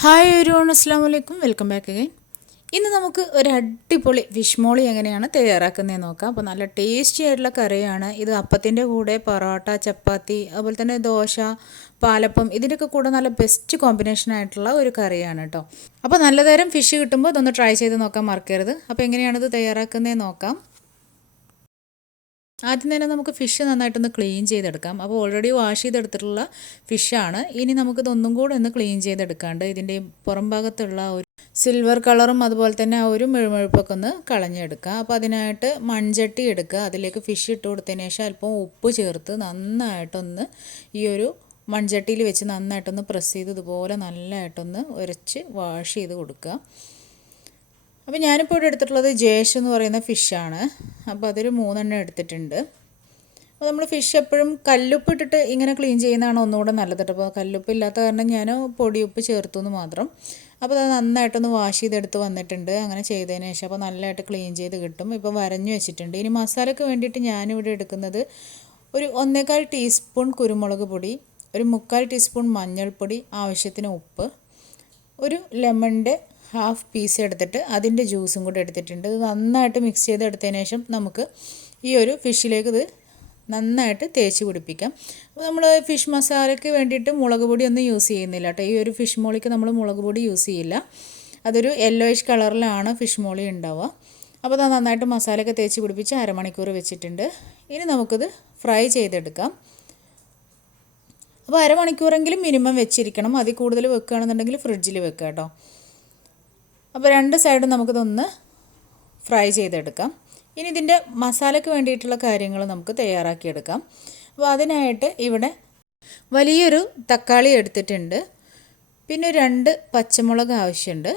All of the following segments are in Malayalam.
ഹായ് everyone, അസ്സാം വലൈക്കും, വെൽക്കം ബാക്ക് അഗൈൻ. ഇന്ന് നമുക്ക് ഒരു അടിപൊളി ഫിഷ് മോളി എങ്ങനെയാണ് തയ്യാറാക്കുന്നതെന്ന് നോക്കാം. അപ്പോൾ നല്ല ടേസ്റ്റി ആയിട്ടുള്ള കറിയാണ് ഇത്. അപ്പത്തിൻ്റെ കൂടെ പൊറോട്ട, ചപ്പാത്തി, അതുപോലെ തന്നെ ദോശ, പാലപ്പം, ഇതിൻ്റെയൊക്കെ കൂടെ നല്ല ബെസ്റ്റ് കോമ്പിനേഷൻ ആയിട്ടുള്ള ഒരു കറിയാണ് കേട്ടോ. അപ്പോൾ നല്ല തരം ഫിഷ് കിട്ടുമ്പോൾ ഇതൊന്ന് ട്രൈ ചെയ്ത് നോക്കാൻ മറക്കരുത്. അപ്പോൾ എങ്ങനെയാണിത് തയ്യാറാക്കുന്നതെന്ന് നോക്കാം. ആദ്യം തന്നെ നമുക്ക് ഫിഷ് നന്നായിട്ടൊന്ന് ക്ലീൻ ചെയ്തെടുക്കാം. അപ്പോൾ ഓൾറെഡി വാഷ് ചെയ്തെടുത്തിട്ടുള്ള ഫിഷാണ്. ഇനി നമുക്കിതൊന്നും കൂടെ ഒന്ന് ക്ലീൻ ചെയ്തെടുക്കാണ്ട് ഇതിൻ്റെ പുറം ഭാഗത്തുള്ള ഒരു സിൽവർ കളറും അതുപോലെ തന്നെ ആ ഒരു മെഴുമെഴുപ്പൊക്കെ ഒന്ന് കളഞ്ഞെടുക്കുക. അപ്പോൾ അതിനായിട്ട് മൺചട്ടി എടുക്കുക. അതിലേക്ക് ഫിഷ് ഇട്ട് കൊടുത്തതിന് ശേഷം അല്പം ഉപ്പ് ചേർത്ത് നന്നായിട്ടൊന്ന് ഈ ഒരു മൺചട്ടിയിൽ വെച്ച് നന്നായിട്ടൊന്ന് പ്രസ് ചെയ്ത് ഇതുപോലെ നല്ലതായിട്ടൊന്ന് ഉരച്ച് വാഷ് ചെയ്ത് കൊടുക്കുക. അപ്പോൾ ഞാനിപ്പോൾ ഇവിടെ എടുത്തിട്ടുള്ളത് ജേഷ് എന്ന് പറയുന്ന ഫിഷാണ്. അപ്പോൾ അതൊരു 3 എണ്ണം എടുത്തിട്ടുണ്ട്. അപ്പോൾ നമ്മൾ ഫിഷ് എപ്പോഴും കല്ലുപ്പ് ഇട്ടിട്ട് ഇങ്ങനെ ക്ലീൻ ചെയ്യുന്നതാണ് ഒന്നുകൂടെ നല്ലത് കേട്ടോ. അപ്പോൾ കല്ലുപ്പ് ഇല്ലാത്ത കാരണം ഞാൻ പൊടിയുപ്പ് ചേർത്തു എന്ന് മാത്രം. അപ്പോൾ അത് നന്നായിട്ടൊന്ന് വാഷ് ചെയ്തെടുത്ത് വന്നിട്ടുണ്ട്. അങ്ങനെ ചെയ്തതിന് ശേഷം അപ്പോൾ നല്ലതായിട്ട് ക്ലീൻ ചെയ്ത് കിട്ടും. ഇപ്പോൾ വരഞ്ഞു വെച്ചിട്ടുണ്ട്. ഇനി മസാലയ്ക്ക് വേണ്ടിയിട്ട് ഞാനിവിടെ എടുക്കുന്നത് ഒരു 1/4 ടീസ്പൂൺ കുരുമുളക് പൊടി, ഒരു 3/4 ടീസ്പൂൺ മഞ്ഞൾപ്പൊടി, ആവശ്യത്തിന് ഉപ്പ്, ഒരു ലെമണിൻ്റെ ഹാഫ് പീസ് എടുത്തിട്ട് അതിൻ്റെ ജ്യൂസും കൂടെ എടുത്തിട്ടുണ്ട്. ഇത് നന്നായിട്ട് മിക്സ് ചെയ്തെടുത്തതിന് ശേഷം നമുക്ക് ഈ ഒരു ഫിഷിലേക്ക് ഇത് നന്നായിട്ട് തേച്ച് പിടിപ്പിക്കാം. അപ്പോൾ നമ്മൾ ഫിഷ് മസാലയ്ക്ക് വേണ്ടിയിട്ട് മുളക് പൊടി ഒന്നും യൂസ് ചെയ്യുന്നില്ല കേട്ടോ. ഈ ഒരു ഫിഷ് മോളിക്ക് നമ്മൾ മുളക് പൊടി യൂസ് ചെയ്യില്ല. അതൊരു യെല്ലോയിഷ് കളറിലാണ് ഫിഷ് മോളി ഉണ്ടാവുക. അപ്പോൾ അത് നന്നായിട്ട് മസാലയൊക്കെ തേച്ച് പിടിപ്പിച്ച് അരമണിക്കൂർ വെച്ചിട്ടുണ്ട്. ഇനി നമുക്കിത് ഫ്രൈ ചെയ്തെടുക്കാം. അപ്പോൾ അരമണിക്കൂറെങ്കിലും മിനിമം വെച്ചിരിക്കണം. അതിൽ കൂടുതൽ വെക്കുകയാണെന്നുണ്ടെങ്കിൽ ഫ്രിഡ്ജിൽ വെക്കുക കേട്ടോ. അപ്പോൾ 2 സൈഡും നമുക്കിതൊന്ന് ഫ്രൈ ചെയ്തെടുക്കാം. ഇനി ഇതിൻ്റെ മസാലയ്ക്ക് വേണ്ടിയിട്ടുള്ള കാര്യങ്ങൾ നമുക്ക് തയ്യാറാക്കിയെടുക്കാം. അപ്പോൾ അതിനായിട്ട് ഇവിടെ വലിയൊരു തക്കാളി എടുത്തിട്ടുണ്ട്. പിന്നെ 2 പച്ചമുളക് ആവശ്യമുണ്ട്.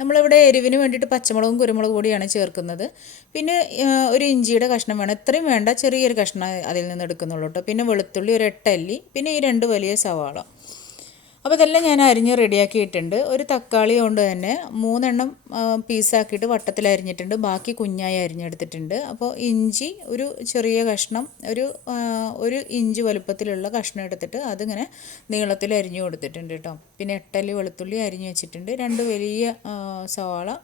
നമ്മളിവിടെ എരിവിന് വേണ്ടിയിട്ട് പച്ചമുളകും കുരുമുളക് പൊടിയാണ് ചേർക്കുന്നത്. പിന്നെ ഒരു ഇഞ്ചിയുടെ കഷ്ണം വേണം. ഇത്രയും വേണ്ട, ചെറിയൊരു കഷ്ണം അതിൽ നിന്ന് എടുക്കുന്നുള്ളൂ കേട്ടോ. പിന്നെ വെളുത്തുള്ളി ഒരു 8 അല്ലി, പിന്നെ ഈ 2 വലിയ സവാള. അപ്പോൾ ഇതെല്ലാം ഞാൻ അരിഞ്ഞ് റെഡിയാക്കിയിട്ടുണ്ട്. ഒരു തക്കാളി കൊണ്ട് തന്നെ 3 എണ്ണം പീസാക്കിയിട്ട് വട്ടത്തിൽ അരിഞ്ഞിട്ടുണ്ട്. ബാക്കി കുഞ്ഞായി അരിഞ്ഞെടുത്തിട്ടുണ്ട്. അപ്പോൾ ഇഞ്ചി ഒരു ചെറിയ കഷ്ണം, ഒരു ഇഞ്ച് വലുപ്പത്തിലുള്ള കഷ്ണം എടുത്തിട്ട് അതിങ്ങനെ നീളത്തിൽ അരിഞ്ഞു കൊടുത്തിട്ടുണ്ട് കേട്ടോ. പിന്നെ 8 അല്ലി വെളുത്തുള്ളി അരിഞ്ഞു വെച്ചിട്ടുണ്ട്. 2 വലിയ സവാള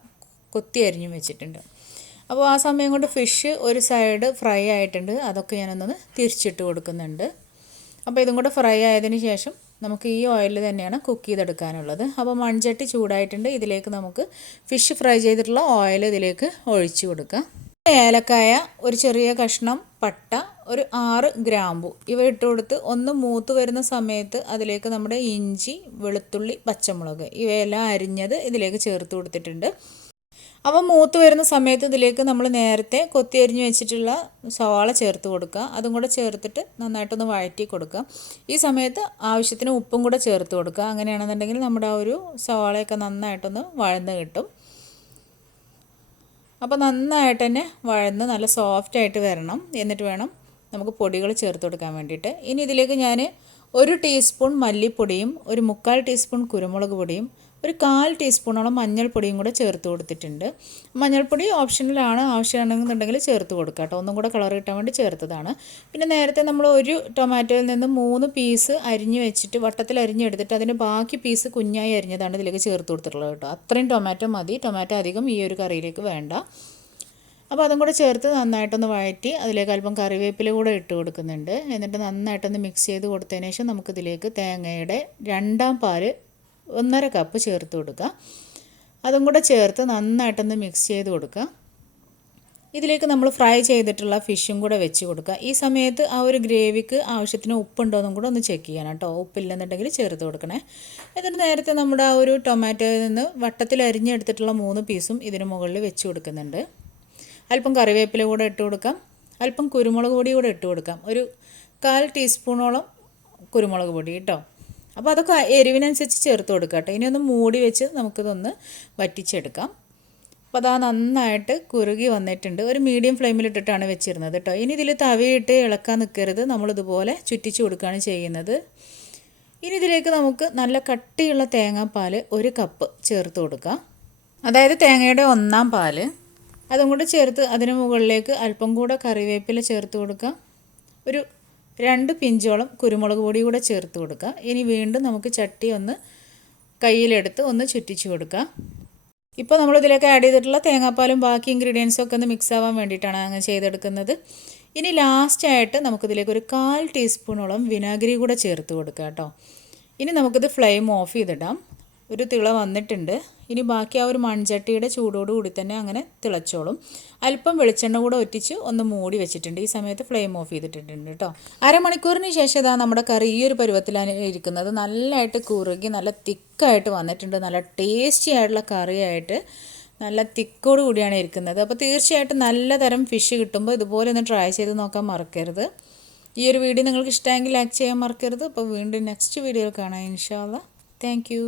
കൊത്തി അരിഞ്ഞും വെച്ചിട്ടുണ്ട്. അപ്പോൾ ആ സമയം കൊണ്ട് ഫിഷ് ഒരു സൈഡ് ഫ്രൈ ആയിട്ടുണ്ട്. അതൊക്കെ ഞാനൊന്ന് തിരിച്ചിട്ട് കൊടുക്കുന്നുണ്ട്. അപ്പോൾ ഇതും കൂടെ ഫ്രൈ ആയതിന് ശേഷം നമുക്ക് ഈ ഓയിലിൽ തന്നെയാണ് കുക്ക് ചെയ്തെടുക്കാനുള്ളത്. അപ്പോൾ മൺചട്ടി ചൂടായിട്ടുണ്ട്. ഇതിലേക്ക് നമുക്ക് ഫിഷ് ഫ്രൈ ചെയ്തിട്ടുള്ള ഓയിൽ ഇതിലേക്ക് ഒഴിച്ചു കൊടുക്കാം. ഏലക്കായ, ഒരു ചെറിയ കഷ്ണം പട്ട, ഒരു 6 ഗ്രാമ്പു ഇവ ഇട്ട് കൊടുത്ത് ഒന്ന് മൂത്ത് വരുന്ന സമയത്ത് അതിലേക്ക് നമ്മുടെ ഇഞ്ചി, വെളുത്തുള്ളി, പച്ചമുളക് ഇവയെല്ലാം അരിഞ്ഞത് ഇതിലേക്ക് ചേർത്ത് കൊടുത്തിട്ടുണ്ട്. അപ്പോൾ മൂത്ത് വരുന്ന സമയത്ത് ഇതിലേക്ക് നമ്മൾ നേരത്തെ കൊത്തി അരിഞ്ഞ് വെച്ചിട്ടുള്ള സവാള ചേർത്ത് കൊടുക്കുക. അതും കൂടെ ചേർത്തിട്ട് നന്നായിട്ടൊന്ന് വഴറ്റി കൊടുക്കുക. ഈ സമയത്ത് ആവശ്യത്തിന് ഉപ്പും കൂടെ ചേർത്ത് കൊടുക്കുക. അങ്ങനെയാണെന്നുണ്ടെങ്കിൽ നമ്മുടെ ആ ഒരു സവാളയൊക്കെ നന്നായിട്ടൊന്ന് വഴന്ന് കിട്ടും. അപ്പോൾ നന്നായിട്ട് തന്നെ വഴന്ന് നല്ല സോഫ്റ്റായിട്ട് വരണം. എന്നിട്ട് വേണം നമുക്ക് പൊടികൾ ചേർത്ത് കൊടുക്കാൻ വേണ്ടിയിട്ട്. ഇനി ഇതിലേക്ക് ഞാൻ 1 ടീസ്പൂൺ മല്ലിപ്പൊടിയും, ഒരു 3/4 ടീസ്പൂൺ കുരുമുളക് പൊടിയും, ഒരു 1/4 ടീസ്പൂണോളം മഞ്ഞൾപ്പൊടിയും കൂടെ ചേർത്ത് കൊടുത്തിട്ടുണ്ട്. മഞ്ഞൾപ്പൊടി ഓപ്ഷനിലാണ്, ആവശ്യമാണെന്നുണ്ടെങ്കിൽ ചേർത്ത് കൊടുക്കുക കേട്ടോ. ഒന്നും കൂടെ കളർ കിട്ടാൻ വേണ്ടി ചേർത്തതാണ്. പിന്നെ നേരത്തെ നമ്മൾ ഒരു ടൊമാറ്റോയിൽ നിന്ന് 3 പീസ് അരിഞ്ഞ് വെച്ചിട്ട് വട്ടത്തിൽ അരിഞ്ഞെടുത്തിട്ട് അതിന് ബാക്കി പീസ് കുഞ്ഞായി അരിഞ്ഞതാണ് ഇതിലേക്ക് ചേർത്ത് കൊടുത്തിട്ടുള്ളത് കേട്ടോ. അത്രയും ടൊമാറ്റോ മതി. ടൊമാറ്റോ അധികം ഈ ഒരു കറിയിലേക്ക് വേണ്ട. അപ്പോൾ അതും കൂടെ ചേർത്ത് നന്നായിട്ടൊന്ന് വഴറ്റി അതിലേക്ക് അല്പം കറിവേപ്പില കൂടെ ഇട്ട് കൊടുക്കുന്നുണ്ട്. എന്നിട്ട് നന്നായിട്ടൊന്ന് മിക്സ് ചെയ്ത് കൊടുത്തതിന് ശേഷം നമുക്കിതിലേക്ക് തേങ്ങയുടെ 2ാം പാല് 1/2 കപ്പ് ചേർത്ത് കൊടുക്കുക. അതും കൂടെ ചേർത്ത് നന്നായിട്ടൊന്ന് മിക്സ് ചെയ്ത് കൊടുക്കുക. ഇതിലേക്ക് നമ്മൾ ഫ്രൈ ചെയ്തിട്ടുള്ള ഫിഷും കൂടെ വെച്ച് കൊടുക്കുക. ഈ സമയത്ത് ആ ഒരു ഗ്രേവിക്ക് ആവശ്യത്തിന് ഉപ്പുണ്ടോയെന്നും കൂടെ ഒന്ന് ചെക്ക് ചെയ്യണം കേട്ടോ. ഉപ്പില്ലെന്നുണ്ടെങ്കിൽ ചേർത്ത് കൊടുക്കണേ. എന്നിട്ട് നേരത്തെ നമ്മുടെ ആ ഒരു ടൊമാറ്റോയിൽ നിന്ന് വട്ടത്തിൽ അരിഞ്ഞെടുത്തിട്ടുള്ള 3 പീസും ഇതിന് മുകളിൽ വെച്ച് കൊടുക്കുന്നുണ്ട്. അല്പം കറിവേപ്പില കൂടെ ഇട്ട് കൊടുക്കാം. അല്പം കുരുമുളക് പൊടി കൂടെ ഇട്ട് കൊടുക്കാം. ഒരു 1/4 ടീസ്പൂണോളം കുരുമുളക് പൊടി കേട്ടോ. അപ്പോൾ അതൊക്കെ എരിവിനനുസരിച്ച് ചേർത്ത് കൊടുക്കാം കേട്ടോ. ഇനി ഒന്ന് മൂടി വെച്ച് നമുക്കിതൊന്ന് വറ്റിച്ചെടുക്കാം. അപ്പോൾ അതാ നന്നായിട്ട് കുറുകി വന്നിട്ടുണ്ട്. ഒരു മീഡിയം ഫ്ലെയിമിലിട്ടിട്ടാണ് വെച്ചിരുന്നത് കേട്ടോ. ഇനി ഇതിൽ തവിയിട്ട് ഇളക്കാൻ നിൽക്കരുത്. നമ്മളിതുപോലെ ചുറ്റിച്ച് കൊടുക്കുകയാണ് ചെയ്യുന്നത്. ഇനി ഇതിലേക്ക് നമുക്ക് നല്ല കട്ടിയുള്ള തേങ്ങാപ്പാൽ 1 കപ്പ് ചേർത്ത് കൊടുക്കാം. അതായത് തേങ്ങയുടെ 1ാം പാല്. അതും കൂടെ ചേർത്ത് അതിന് മുകളിലേക്ക് അല്പം കൂടെ കറിവേപ്പില ചേർത്ത് കൊടുക്കുക. ഒരു 2 പിഞ്ചോളം കുരുമുളക് പൊടി കൂടെ ചേർത്ത് കൊടുക്കുക. ഇനി വീണ്ടും നമുക്ക് ചട്ടി ഒന്ന് കയ്യിലെടുത്ത് ഒന്ന് ചുറ്റിച്ച് കൊടുക്കുക. ഇപ്പോൾ നമ്മളിതിലേക്ക് ആഡ് ചെയ്തിട്ടുള്ള തേങ്ങാപ്പാലും ബാക്കി ഇൻഗ്രീഡിയൻസും ഒക്കെ ഒന്ന് മിക്സ് ആവാൻ വേണ്ടിയിട്ടാണ് അങ്ങനെ ചെയ്തെടുക്കുന്നത്. ഇനി ലാസ്റ്റായിട്ട് നമുക്കിതിലേക്ക് ഒരു 1/4 ടീസ്പൂണോളം വിനാഗിരി കൂടെ ചേർത്ത് കൊടുക്കുക കേട്ടോ. ഇനി നമുക്കിത് ഫ്ലെയിം ഓഫ് ചെയ്തിടാം. ഒരു തിള വന്നിട്ടുണ്ട്. ഇനി ബാക്കി ആ ഒരു മൺചട്ടിയുടെ ചൂടോടുകൂടി തന്നെ അങ്ങനെ തിളച്ചോളും. അല്പം വെളിച്ചെണ്ണ കൂടെ ഒറ്റിച്ച് ഒന്ന് മൂടി വെച്ചിട്ടുണ്ട്. ഈ സമയത്ത് ഫ്ലെയിം ഓഫ് ചെയ്തിട്ടുണ്ട് കേട്ടോ. അരമണിക്കൂറിന് ശേഷം ഇതാ നമ്മുടെ കറി ഈ ഒരു പരുവത്തിലാണ് ഇരിക്കുന്നത്. നല്ലതായിട്ട് കുറുകി നല്ല തിക്കായിട്ട് വന്നിട്ടുണ്ട്. നല്ല ടേസ്റ്റി ആയിട്ടുള്ള കറിയായിട്ട് നല്ല തിക്കോട് കൂടിയാണ് ഇരിക്കുന്നത്. അപ്പോൾ തീർച്ചയായിട്ടും നല്ല തരം ഫിഷ് കിട്ടുമ്പോൾ ഇതുപോലെ ഒന്ന് ട്രൈ ചെയ്ത് നോക്കാൻ മറക്കരുത്. ഈ ഒരു വീഡിയോ നിങ്ങൾക്ക് ഇഷ്ടമെങ്കിൽ ലൈക്ക് ചെയ്യാൻ മറക്കരുത്. അപ്പോൾ വീണ്ടും നെക്സ്റ്റ് വീഡിയോയിൽ കാണാം ഇൻഷാ അല്ലാഹ്. Thank you.